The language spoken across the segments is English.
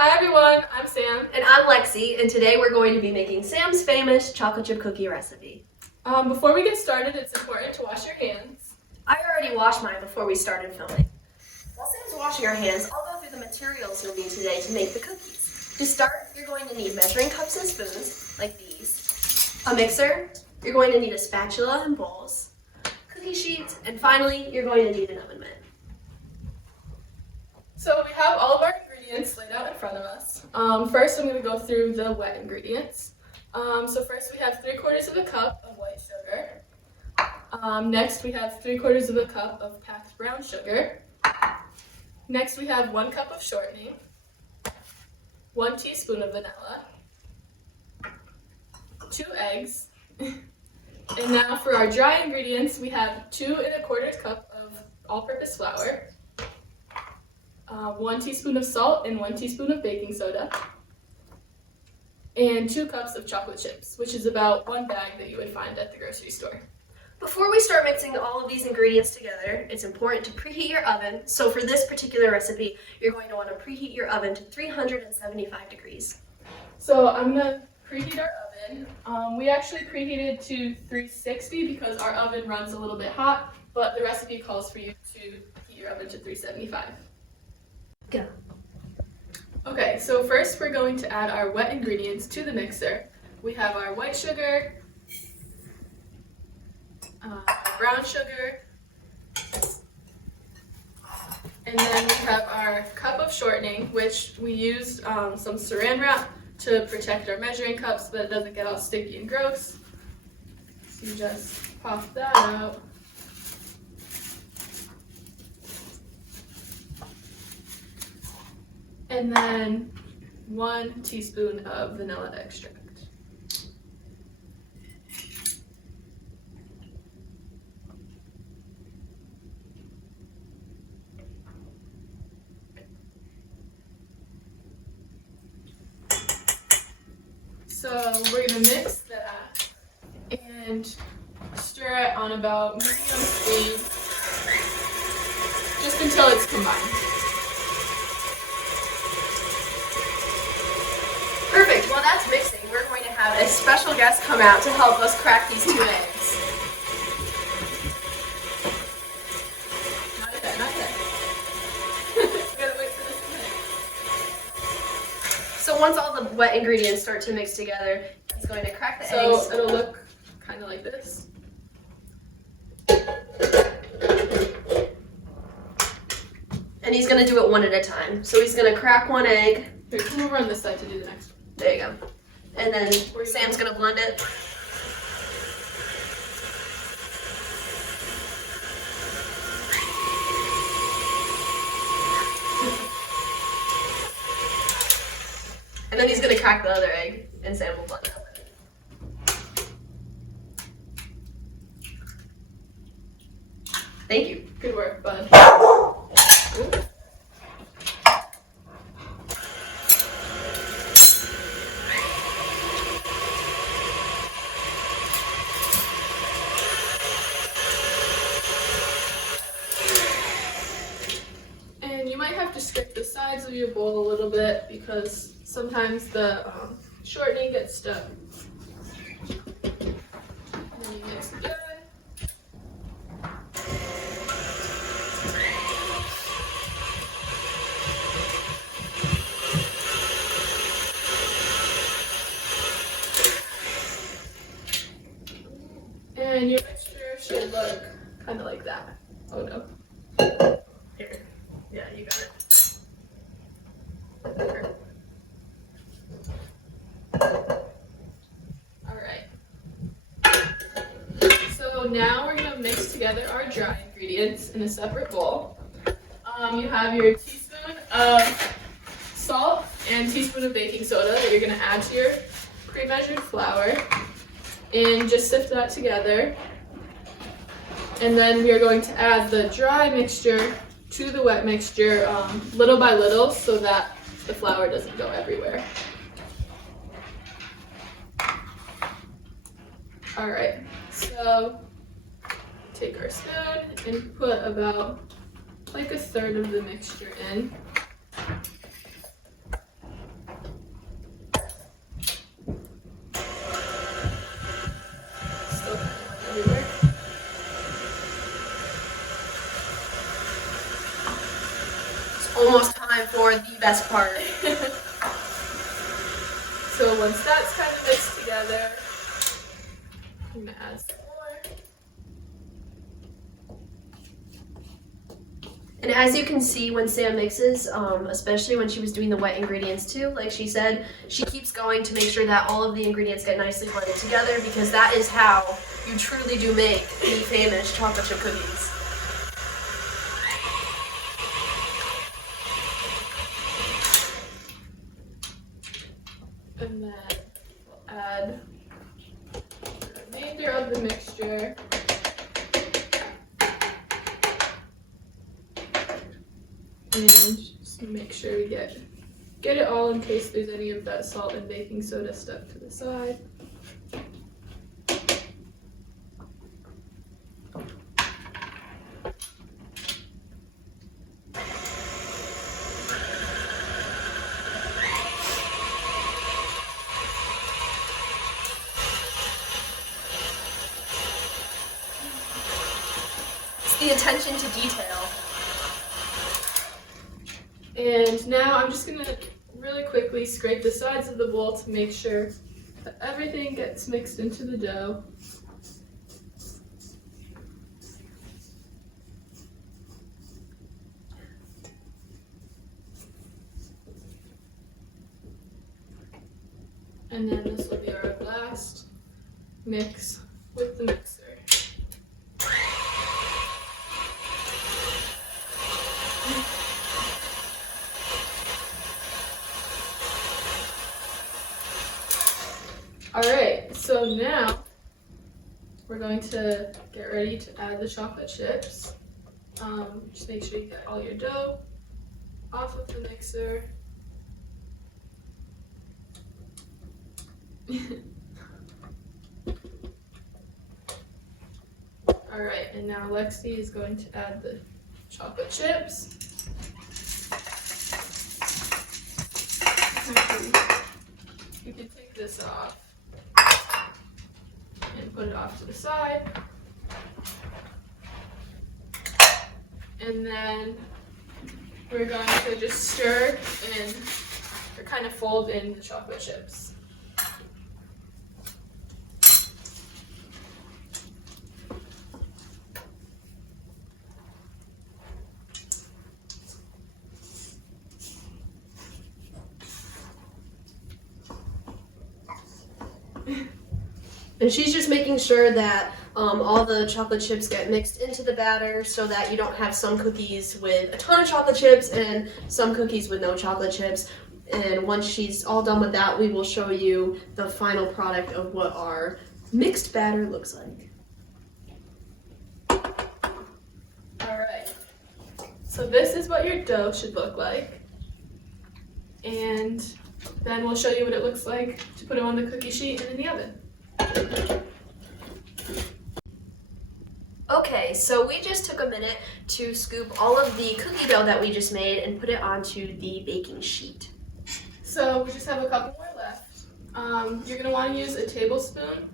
Hi everyone, I'm Sam. And I'm Lexi, and today we're going to be making Sam's famous chocolate chip cookie recipe. Before we get started, it's important to wash your hands. I already washed mine before we started filming. While Sam's washing her hands, I'll go through the materials you'll need today to make the cookies. To start, you're going to need measuring cups and spoons, like these, a mixer, you're going to need a spatula and bowls, cookie sheets, and finally, you're going to need an oven mitt. So we have all of our ingredients laid out in front of us. First, I'm going to go through the wet ingredients. So first we have 3/4 of a cup of white sugar. Next we have 3/4 of a cup of packed brown sugar. Next we have 1 cup of shortening, 1 teaspoon of vanilla, 2 eggs, and now for our dry ingredients we have 2 1/4 cup of all-purpose flour, 1 teaspoon of salt and 1 teaspoon of baking soda, and 2 cups of chocolate chips, which is about 1 bag that you would find at the grocery store. Before we start mixing all of these ingredients together, it's important to preheat your oven. So for this particular recipe, you're going to want to preheat your oven to 375 degrees. So I'm going to preheat our oven. We actually preheated to 360 because our oven runs a little bit hot, but the recipe calls for you to heat your oven to 375. Go. Okay, so first we're going to add our wet ingredients to the mixer. We have our white sugar, brown sugar, and then we have our cup of shortening, which we used some saran wrap to protect our measuring cups so that it doesn't get all sticky and gross. So you just pop that out. And then 1 teaspoon of vanilla extract. So we're going to mix that and stir it on about medium speed just until it's combined. Perfect. While that's mixing, we're going to have a special guest come out to help us crack these 2 eggs. Not yet, not yet. We gotta wait for this to mix. So once all the wet ingredients start to mix together, he's going to crack the eggs. So it'll look kind of like this. And he's going to do it one at a time. So he's going to crack 1 egg. Here, come over on this side to do the next one. There you go. And then Sam's going to blend it. And then he's going to crack the other egg, and Sam will blend it. Thank you. Good work, bud. Ooh. And you might have to scrape the sides of your bowl a little bit because sometimes the shortening gets stuck. And then you mix it good. And your mixture should look kind of like that. Oh no. Here. Yeah, you got it. Alright. So now we're going to mix together our dry ingredients in a separate bowl. You have your teaspoon of salt and teaspoon of baking soda that you're going to add to your pre-measured flour. And just sift that together. And then we are going to add the dry mixture to the wet mixture little by little so that the flour doesn't go everywhere. Alright, so take our spoon and put about like 1/3 of the mixture in. the best part. So once that's kind of mixed together, I'm gonna add some more. And as you can see, when Sam mixes, especially when she was doing the wet ingredients too, like she said, she keeps going to make sure that all of the ingredients get nicely blended together, because that is how you truly do make the famous chocolate chip cookies. And then we'll add the remainder of the mixture. And just make sure we get it all in case there's any of that salt and baking soda stuck to the side. It's the attention to detail. And now I'm just gonna really quickly scrape the sides of the bowl to make sure that everything gets mixed into the dough. And then this will be our last mix with the mixer. Alright, so now we're going to get ready to add the chocolate chips. Just make sure you get all your dough off of the mixer. Alright, and now Lexi is going to add the chocolate chips. You can take this off and put it off to the side. And then we're going to just stir in, or kind of fold in the chocolate chips. And she's just making sure that all the chocolate chips get mixed into the batter so that you don't have some cookies with a ton of chocolate chips and some cookies with no chocolate chips. And once she's all done with that, we will show you the final product of what our mixed batter looks like. Alright, so this is what your dough should look like. And then we'll show you what it looks like to put it on the cookie sheet and in the oven. Okay, so we just took a minute to scoop all of the cookie dough that we just made and put it onto the baking sheet. So we just have a couple more left. You're gonna want to use a tablespoon,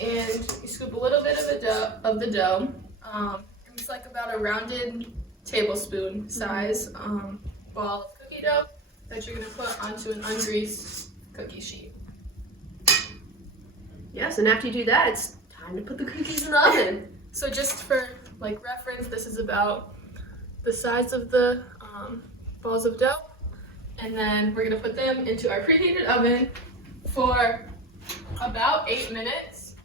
and you scoop a little bit of the dough. It's like about a rounded tablespoon size ball of cookie dough that you're gonna put onto an ungreased cookie sheet. Yes, and after you do that, it's time to put the cookies in the oven. So just for like reference, this is about the size of the balls of dough. And then we're gonna put them into our preheated oven for about 8 minutes.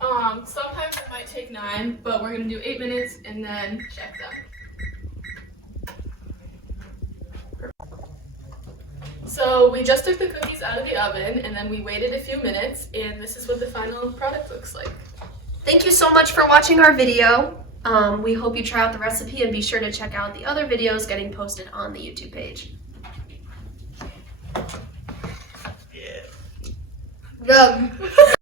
Sometimes it might take 9, but we're gonna do 8 minutes and then check them. So we just took the cookies out of the oven and then we waited a few minutes, and this is what the final product looks like. Thank you so much for watching our video. We hope you try out the recipe and be sure to check out the other videos getting posted on the YouTube page. Yeah. Yum.